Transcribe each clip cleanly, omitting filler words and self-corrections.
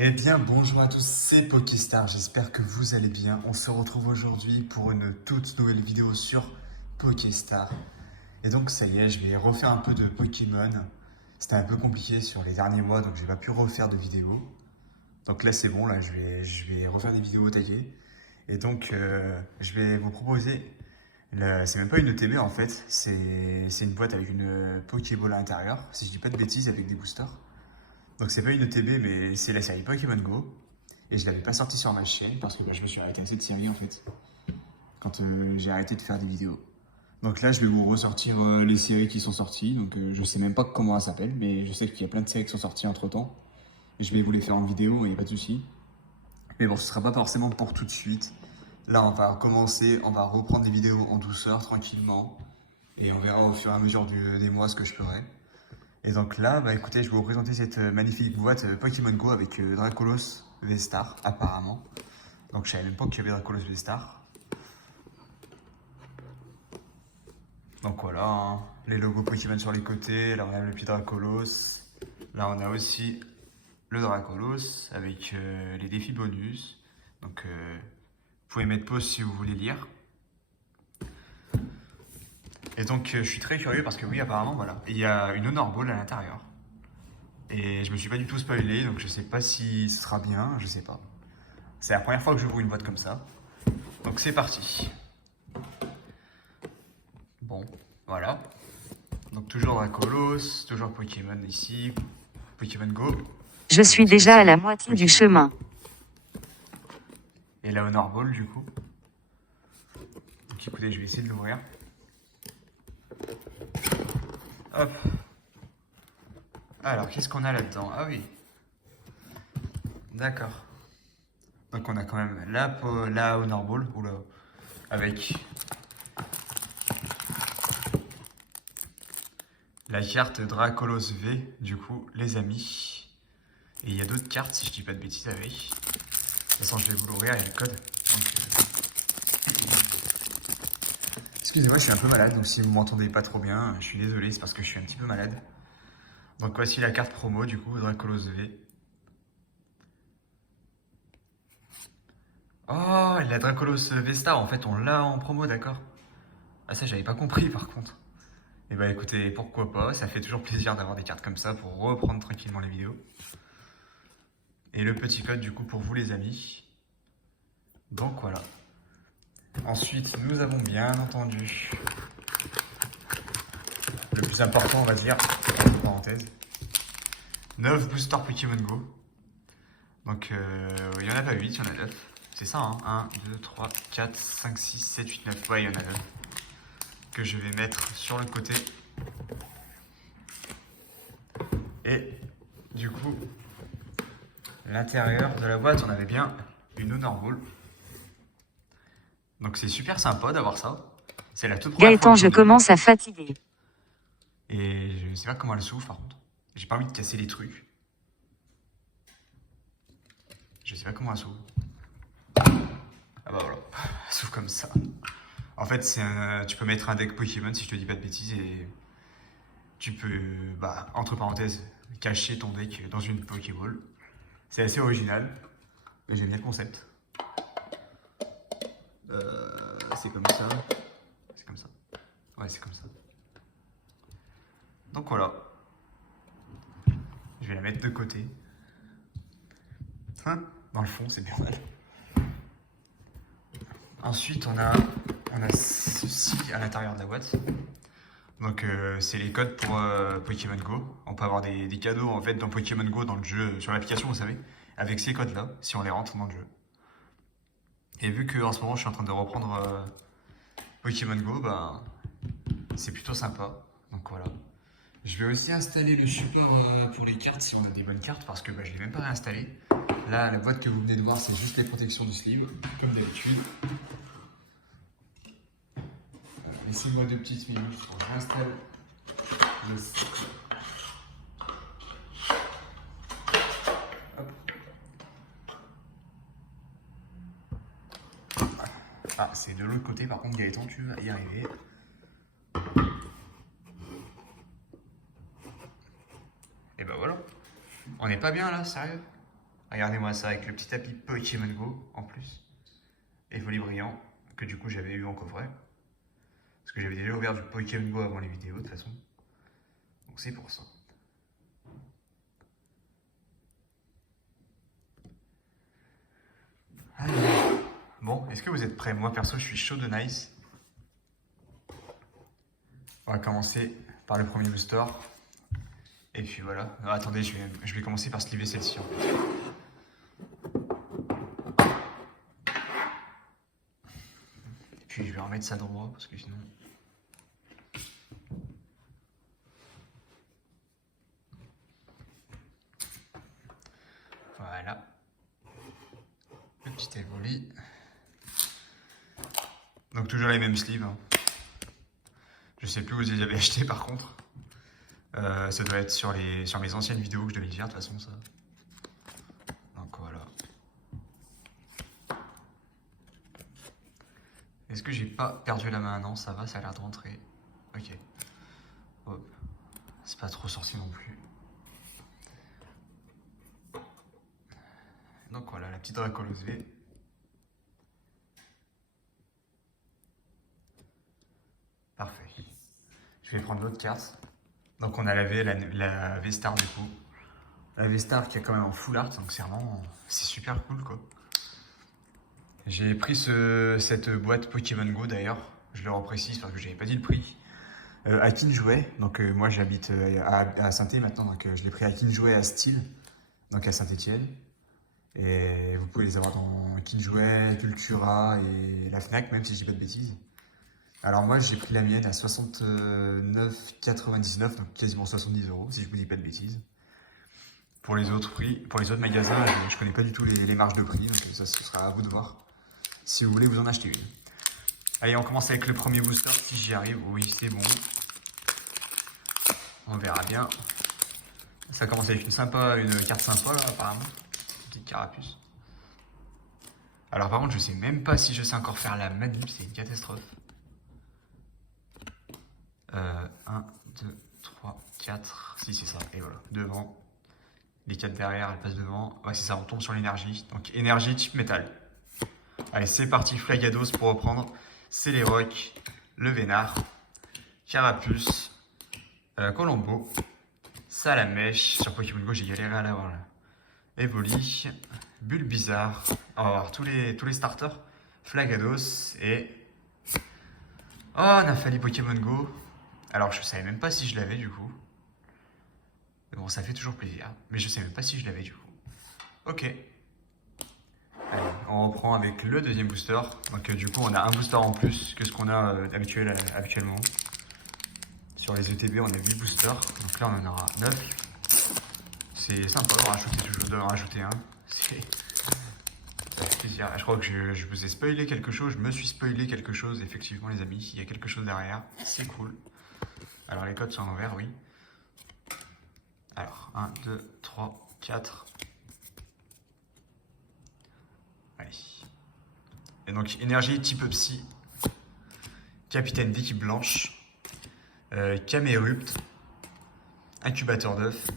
Eh bien, bonjour à tous, c'est Pokéstar, j'espère que vous allez bien. On se retrouve aujourd'hui pour une toute nouvelle vidéo sur Pokéstar. Et donc, ça y est, je vais refaire un peu de Pokémon. C'était un peu compliqué sur les derniers mois, donc j'ai pas pu refaire de vidéos. Donc là, c'est bon, là, je vais refaire des vidéos taguées. Et donc, je vais vous proposer, c'est même pas une ETB en fait, c'est une boîte avec une Pokéball à l'intérieur, si je dis pas de bêtises, avec des boosters. Donc c'est pas une ETB, mais c'est la série Pokémon Go. Et je l'avais pas sorti sur ma chaîne parce que je me suis arrêté à cette série en fait, quand j'ai arrêté de faire des vidéos. Donc là, je vais vous ressortir les séries qui sont sorties. Donc je sais même pas comment elles s'appellent, mais je sais qu'il y a plein de séries qui sont sorties entre temps. Et je vais vous les faire en vidéo, il n'y a pas de souci. Mais bon, ce sera pas forcément pour tout de suite. Là, on va commencer, on va reprendre les vidéos en douceur, tranquillement. Et on verra au fur et à mesure des mois ce que je ferai. Et donc là, bah écoutez, je vais vous présenter cette magnifique boîte Pokémon Go avec Dracolos V-Star, apparemment. Donc je savais même pas qu'il y avait Dracolos V-Star. Donc voilà, hein, les logos Pokémon sur les côtés. Là, on a le petit Dracolos. Là, on a aussi le Dracolos avec les défis bonus. Donc vous pouvez mettre pause si vous voulez lire. Et donc je suis très curieux parce que oui, apparemment, voilà, il y a une Honor Ball à l'intérieur. Et je me suis pas du tout spoilé, donc je sais pas si ce sera bien, je sais pas. C'est la première fois que j'ouvre une boîte comme ça. Donc c'est parti. Bon, voilà. Donc toujours Dracolos, toujours Pokémon ici. Pokémon Go. Je suis Donc, c'est déjà à la série moitié du Pokémon chemin. Go. Et la Honor Ball du coup. Donc écoutez, je vais essayer de l'ouvrir. Hop. Alors, qu'est-ce qu'on a là-dedans? Ah oui. D'accord. Donc on a quand même la Honor Ball, oula, avec la carte Dracolos V, du coup, les amis. Et il y a d'autres cartes, si je dis pas de bêtises, avec. De toute façon, je vais vous l'ouvrir, il y a le code. Donc, excusez-moi, je suis un peu malade, donc si vous m'entendez pas trop bien, je suis désolé, c'est parce que je suis un petit peu malade. Donc voici la carte promo, du coup, Dracolos V. Oh, la Dracolos V-Star, en fait, on l'a en promo, d'accord. Ah ça, j'avais pas compris, par contre. Et bah écoutez, pourquoi pas, ça fait toujours plaisir d'avoir des cartes comme ça pour reprendre tranquillement les vidéos. Et le petit code, du coup, pour vous, les amis. Donc voilà. Ensuite, nous avons bien entendu le plus important, on va dire, entre parenthèses, 9 boosters Pokémon Go. Donc, il n'y en a pas 8, il y en a 9. C'est ça, hein. 1, 2, 3, 4, 5, 6, 7, 8, 9. Ouais, il y en a 9. Que je vais mettre sur le côté. Et du coup, l'intérieur de la boîte, on avait bien une Honor Ball. Donc c'est super sympa d'avoir ça. C'est la toute première fois Gaëtan, que je j'en ai une. commence à fatiguer. Et je sais pas comment elle s'ouvre par contre. J'ai pas envie de casser les trucs. Je sais pas comment elle s'ouvre. Ah bah voilà, elle s'ouvre comme ça. En fait, tu peux mettre un deck Pokémon si je te dis pas de bêtises et tu peux, bah, entre parenthèses, cacher ton deck dans une Pokéball. C'est assez original, mais j'aime bien le concept. C'est comme ça. C'est comme ça. Ouais, c'est comme ça. Donc voilà. Je vais la mettre de côté. Hein, dans le fond, c'est bien mal. Ensuite, on a ceci à l'intérieur de la boîte. Donc, c'est les codes pour Pokémon Go. On peut avoir des cadeaux en fait dans Pokémon Go, dans le jeu, sur l'application, vous savez, avec ces codes-là, si on les rentre dans le jeu. Et vu que en ce moment, je suis en train de reprendre Pokémon Go, bah, c'est plutôt sympa. Donc voilà. Je vais aussi installer le support pour les cartes si on a des bonnes cartes parce que bah, je ne l'ai même pas réinstallé. Là, la boîte que vous venez de voir, c'est juste les protections du sleeve, comme d'habitude. Laissez-moi 2 petites minutes pour que je réinstalle le... Ah, c'est de l'autre côté, par contre, Gaëtan, tu vas y arriver. Et bah voilà. On n'est pas bien là, sérieux? Regardez-moi ça avec le petit tapis Pokémon Go en plus. Et Volibriand, que du coup j'avais eu en coffret. Parce que j'avais déjà ouvert du Pokémon Go avant les vidéos de toute façon. Donc c'est pour ça. Allez. Bon, est-ce que vous êtes prêts? Moi perso je suis chaud de nice. On va commencer par le premier booster. Et puis voilà. Non, attendez, je vais commencer par sliver celle-ci en fait. Et puis je vais remettre ça droit parce que sinon... Voilà. Le petit évoli. Donc toujours les mêmes sleeves. Hein. Je sais plus où vous les avez achetés par contre. Ça doit être sur mes anciennes vidéos que je devais le faire de toute façon ça. Donc voilà. Est-ce que j'ai pas perdu la main? Non, ça va, ça a l'air de rentrer. Ok. Hop. C'est pas trop sorti non plus. Donc voilà, la petite Dracolos V. Parfait. Je vais prendre l'autre carte. Donc on a la V-Star du coup. La V-Star qui est quand même en full art, donc c'est super cool quoi. J'ai pris cette boîte Pokémon Go d'ailleurs, je le reprécise parce que j'avais pas dit le prix. À Kinjouet, donc moi j'habite à Saint-Étienne maintenant, donc je l'ai pris à Kinjouet à Style, donc à Saint-Étienne. Et vous pouvez les avoir dans Kinjouet, Cultura et la Fnac, même si je dis pas de bêtises. Alors moi j'ai pris la mienne à 69,99, donc quasiment 70 € si je vous dis pas de bêtises. Pour les autres prix, pour les autres magasins, je connais pas du tout les marges de prix, donc ça ce sera à vous de voir. Si vous voulez vous en acheter une. Allez, on commence avec le premier booster, si j'y arrive. Oui, c'est bon. On verra bien. Ça commence avec une carte sympa là apparemment. Une petite carapuce. Alors par contre je sais même pas si je sais encore faire la manip, c'est une catastrophe. 1, 2, 3, 4, si c'est ça, et voilà, devant. Les 4 derrière, elles passent devant. Ouais c'est ça, on tombe sur l'énergie. Donc énergie type métal. Allez c'est parti, Flagados pour reprendre. Célèroc, le Vénard, Carapuce, Colombo, Salamèche. Sur Pokémon Go j'ai galéré à l'avoir là. Evoli, Bulbizarre. On va voir tous les starters. Flagados et... Oh, Nafali Pokémon Go. Alors je savais même pas si je l'avais du coup. Mais bon, ça fait toujours plaisir. Mais je sais même pas si je l'avais du coup. Ok. Allez, on reprend avec le deuxième booster. Donc du coup, on a un booster en plus que ce qu'on a habituellement. Sur les ETB, on a 8 boosters. Donc là, on en aura 9. C'est sympa de rajouter un. Ça fait plaisir. Je crois que je vous ai spoilé quelque chose. Je me suis spoilé quelque chose. Effectivement, les amis, il y a quelque chose derrière. C'est cool. Alors, les codes sont à l'envers, oui. Alors, 1, 2, 3, 4. Allez. Et donc, énergie type Psy. Capitaine d'équipe blanche. Camérupt. Incubateur d'œuf.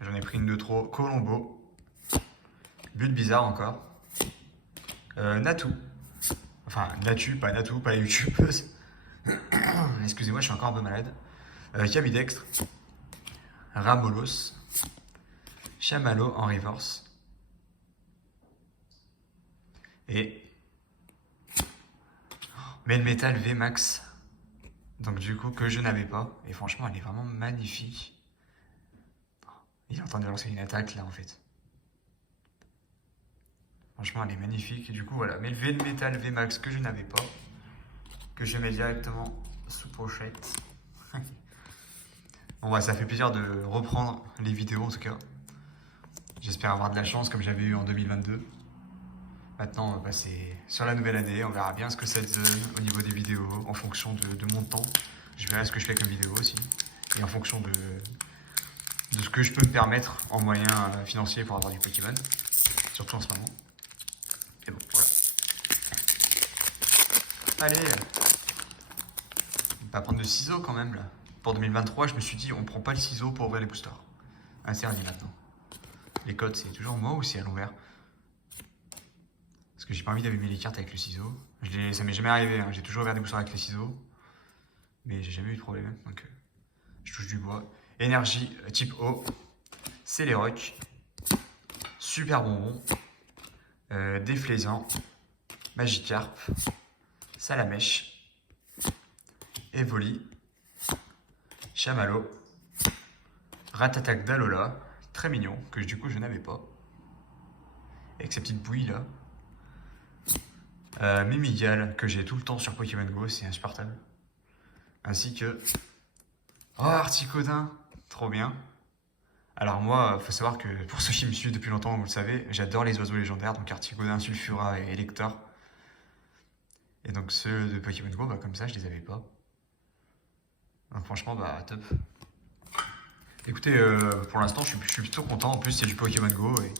J'en ai pris une de trop. Colombo. Bulbizarre encore. Natu. Enfin, Natu, pas la youtubeuse. Excusez-moi, je suis encore un peu malade. Camidextre. Ramolos. Chamallow en reverse. Et Melmetal VMAX. Donc du coup que je n'avais pas. Et franchement elle est vraiment magnifique. Il est en train de lancer une attaque là en fait. Franchement elle est magnifique. Et du coup voilà. Melmetal VMAX que je n'avais pas. Que je mets directement sous pochette. Bon ouais, ça fait plaisir de reprendre les vidéos en tout cas. J'espère avoir de la chance comme j'avais eu en 2022. Maintenant, on va passer sur la nouvelle année. On verra bien ce que ça donne au niveau des vidéos, en fonction de mon temps. Je verrai ce que je fais comme vidéo aussi. Et en fonction de ce que je peux me permettre en moyens financiers pour avoir du Pokémon. Surtout en ce moment. Et bon, voilà. Allez. On va pas prendre de ciseaux quand même là. Pour 2023, je me suis dit, on prend pas le ciseau pour ouvrir les boosters. Interdit maintenant. Les codes, c'est toujours moi ou c'est à l'envers? Parce que j'ai pas envie d'abîmer les cartes avec le ciseau. Ça m'est jamais arrivé, hein. J'ai toujours ouvert des boosters avec les ciseaux. Mais j'ai jamais eu de problème. Donc je touche du bois. Énergie type O. C'est les rocs. Super bonbon. Déflaisant. Magikarp. Salamèche. Evoli. Chamallow. Ratatac d'Alola. Très mignon, que du coup je n'avais pas. Avec sa petite bouille là. Mimigal, que j'ai tout le temps sur Pokémon Go, c'est insupportable. Ainsi que... Oh, Articodin, trop bien. Alors moi, faut savoir que pour ceux qui me suivent depuis longtemps, vous le savez, j'adore les oiseaux légendaires, donc Articodin, Sulfura et Elector. Et donc ceux de Pokémon Go, bah, comme ça, je les avais pas. Donc franchement, bah top. Écoutez, pour l'instant, je suis plutôt content. En plus, c'est du Pokémon Go et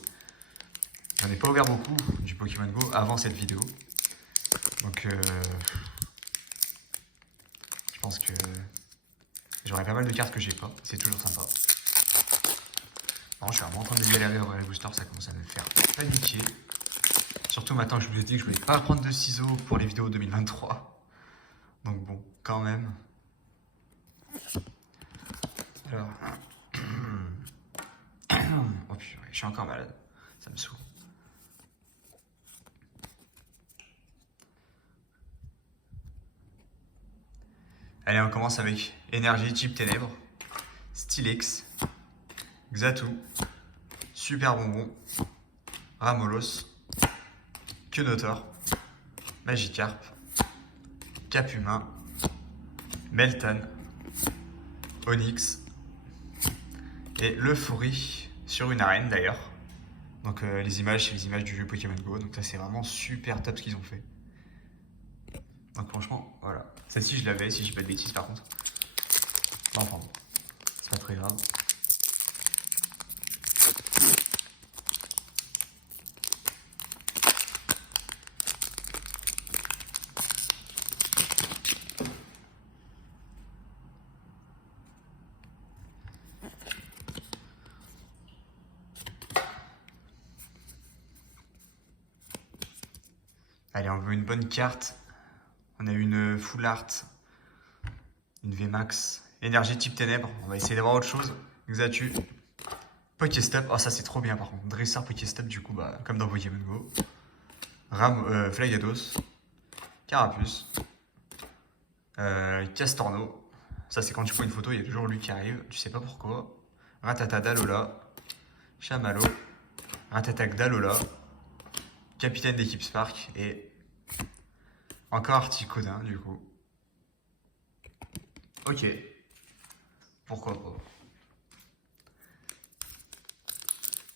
j'en ai pas ouvert beaucoup du Pokémon Go avant cette vidéo. Donc, je pense que j'aurai pas mal de cartes que j'ai pas. C'est toujours sympa. Non, je suis vraiment en train de galérer à les boosters, ça commence à me faire paniquer. Surtout maintenant que je vous ai dit que je voulais pas prendre de ciseaux pour les vidéos 2023. Donc bon, quand même. Alors... Oh putain, je suis encore malade. Ça me saoule. Allez, on commence avec énergie type ténèbres, Stylex, Xatu, Super Bonbon, Ramolos, Quenotor, Magikarp, Capumin, Meltan, Onyx et l'Euphorie sur une arène d'ailleurs. Donc les images, c'est les images du jeu Pokémon Go, donc ça c'est vraiment super top ce qu'ils ont fait. Donc franchement, voilà. Celle-ci je l'avais, si j'ai pas de bêtises par contre. Non, enfin, c'est pas très grave. Allez, on veut une bonne carte. On a une Full Art, une VMAX, énergie type ténèbres. On va essayer d'avoir autre chose. Xatu, Pokéstop. Oh, ça c'est trop bien par contre. Dresseur Pokéstop, du coup, bah, comme dans Pokémon Go. Flagados, Carapuce, Castorno. Ça c'est quand tu prends une photo, il y a toujours lui qui arrive. Tu sais pas pourquoi. Ratata d'Alola, Chamallow, Ratatac d'Alola, capitaine d'équipe Spark et encore Articodin du coup. Ok. Pourquoi pas.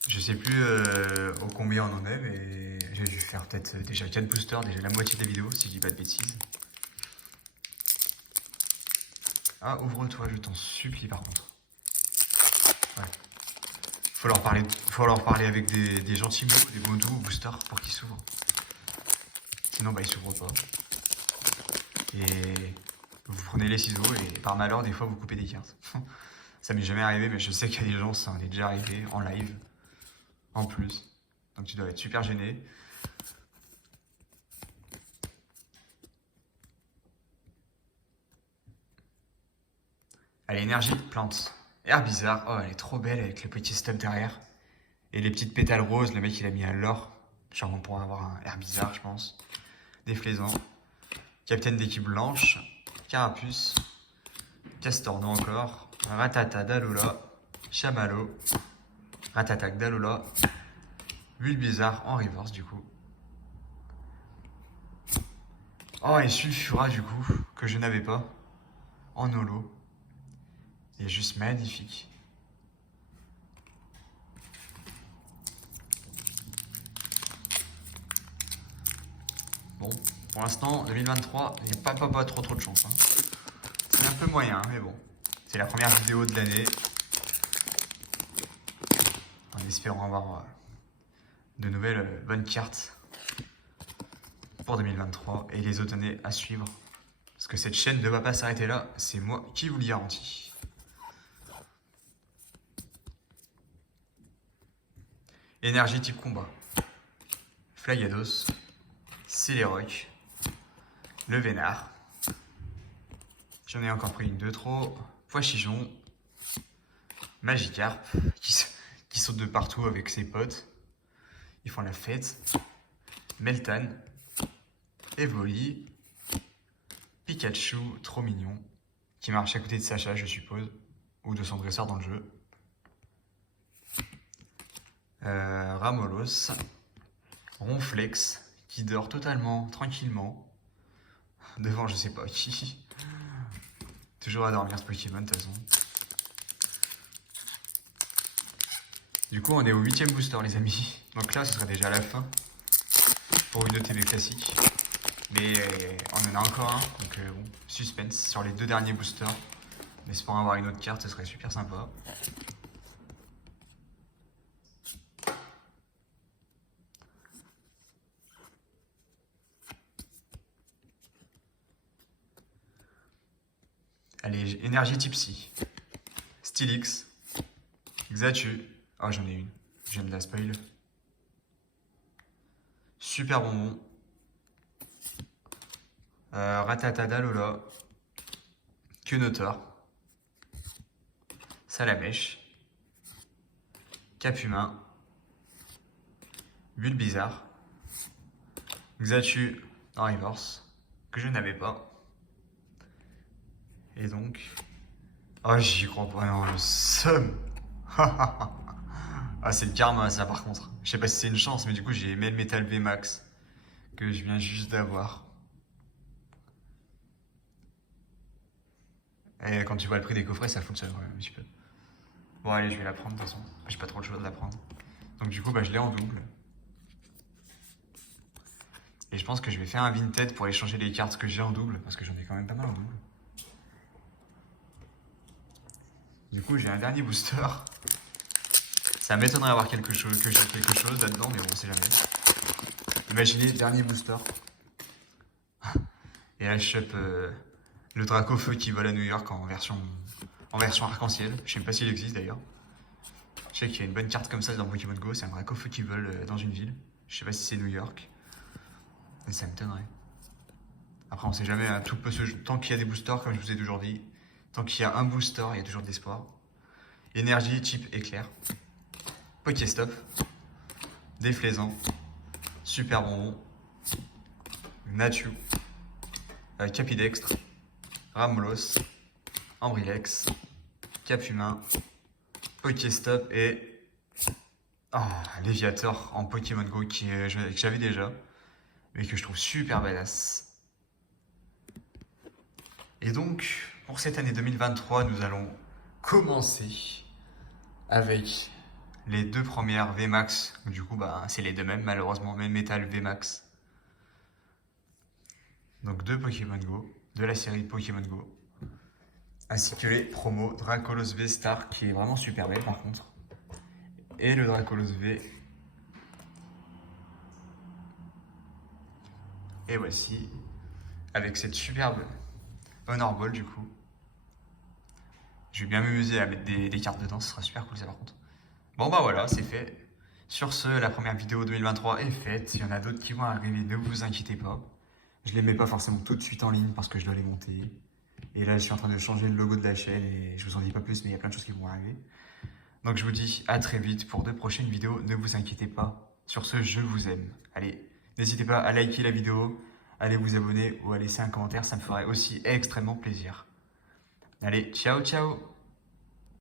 Je sais plus au combien on en est, mais j'ai dû faire peut-être déjà 4 boosters, déjà la moitié des vidéos, si je dis pas de bêtises. Ah, ouvre-toi, je t'en supplie par contre. Ouais. Faut leur parler avec des gentils mots, des mots doux au booster pour qu'ils s'ouvrent. Sinon, bah, ils s'ouvrent pas. Et vous prenez les ciseaux et par malheur, des fois, vous coupez des cartes. Ça m'est jamais arrivé, mais je sais qu'il y a des gens, ça en est déjà arrivé en live. En plus. Donc tu dois être super gêné. Allez, énergie, plante. Herbizarre. Oh, elle est trop belle avec le petit stop derrière. Et les petites pétales roses, le mec il a mis à l'or. Sûrement pour avoir un Herbizarre, je pense. Déflaisant. Capitaine d'équipe blanche. Carapuce. Castorno encore. Ratata d'Alola. Chamallow. Ratatac d'Alola. Bulbizarre en reverse du coup. Oh, et Sulfura du coup, que je n'avais pas. En holo. Il est juste magnifique. Bon, pour l'instant, 2023, il n'y a pas trop de chance. Hein. C'est un peu moyen, mais bon. C'est la première vidéo de l'année. En espérant avoir de nouvelles bonnes cartes pour 2023 et les autres années à suivre. Parce que cette chaîne ne va pas s'arrêter là, c'est moi qui vous le garantis. Énergie type combat. Flagados, Celerock, le Vénard. J'en ai encore pris une de trop. Poichigeon, Magikarp, qui saute de partout avec ses potes. Ils font la fête. Meltan, Evoli, Pikachu, trop mignon, qui marche à côté de Sacha, je suppose, ou de son dresseur dans le jeu. Ramolos, Ronflex, qui dort totalement, tranquillement, devant je sais pas qui. Toujours à dormir ce Pokémon de toute façon. Du coup on est au 8ème booster les amis, donc là ce serait déjà la fin pour une ETB classique. Mais on en a encore un, donc bon, suspense sur les 2 derniers boosters. En espérant avoir une autre carte, ce serait super sympa. Allez, énergie type Psy. Stylix. Xatu. Oh, j'en ai une. Je viens de la spoil. Super bonbon. Rattata Lola. Quenotor. Salamèche. Capumin. Bulbizarre. Xatu en reverse. Que je n'avais pas. Et donc... Oh, j'y crois pas, non, le seum. Ah, c'est le karma, ça, par contre. Je sais pas si c'est une chance, mais du coup, j'ai aimé le Metal VMAX que je viens juste d'avoir. Et quand tu vois le prix des coffrets, ça fonctionne quand même un petit peu. Bon, allez, je vais la prendre, de toute façon. J'ai pas trop le choix de la prendre. Donc, du coup, bah, je l'ai en double. Et je pense que je vais faire un Vinted pour échanger les cartes que j'ai en double, parce que j'en ai quand même pas mal en double. Du coup, j'ai un dernier booster. Ça m'étonnerait d'avoir quelque chose, que j'ai quelque chose là-dedans, mais bon, on sait jamais. Imaginez, dernier booster. Et là, je chope le Dracofeu qui vole à New York en version arc-en-ciel. Je sais même pas s'il existe d'ailleurs. Je sais qu'il y a une bonne carte comme ça dans Pokémon Go, c'est un Dracofeu qui vole dans une ville. Je sais pas si c'est New York. Mais ça m'étonnerait. Après, on sait jamais, hein, tout peut se... Tant qu'il y a des boosters, comme je vous ai toujours dit, tant qu'il y a un booster, il y a toujours de l'espoir. Énergie type éclair. Pokéstop. Déflaisant. Super bonbon. Natu. Capidextre. Ramolos. Ambrilex. Capumin. Pokéstop et... Oh, Léviator en Pokémon Go que j'avais déjà, mais que je trouve super badass. Et donc, pour cette année 2023, nous allons commencer avec les 2 premières VMAX. Du coup, bah, c'est les 2 mêmes, malheureusement, même métal VMAX. Donc 2 Pokémon Go, de la série Pokémon Go. Ainsi que les promos Dracolos V Star, qui est vraiment super belle par contre. Et le Dracolos V. Et voici, avec cette superbe Honor Ball du coup. Je vais bien m'amuser à mettre des cartes dedans, ce sera super cool ça par contre. Bon bah voilà, c'est fait. Sur ce, la première vidéo 2023 est faite. Il y en a d'autres qui vont arriver, ne vous inquiétez pas. Je les mets pas forcément tout de suite en ligne parce que je dois les monter. Et là, je suis en train de changer le logo de la chaîne et je vous en dis pas plus, mais il y a plein de choses qui vont arriver. Donc je vous dis à très vite pour de prochaines vidéos, ne vous inquiétez pas. Sur ce, je vous aime. Allez, n'hésitez pas à liker la vidéo, allez vous abonner ou à laisser un commentaire, ça me ferait aussi extrêmement plaisir. Allez, ciao ciao!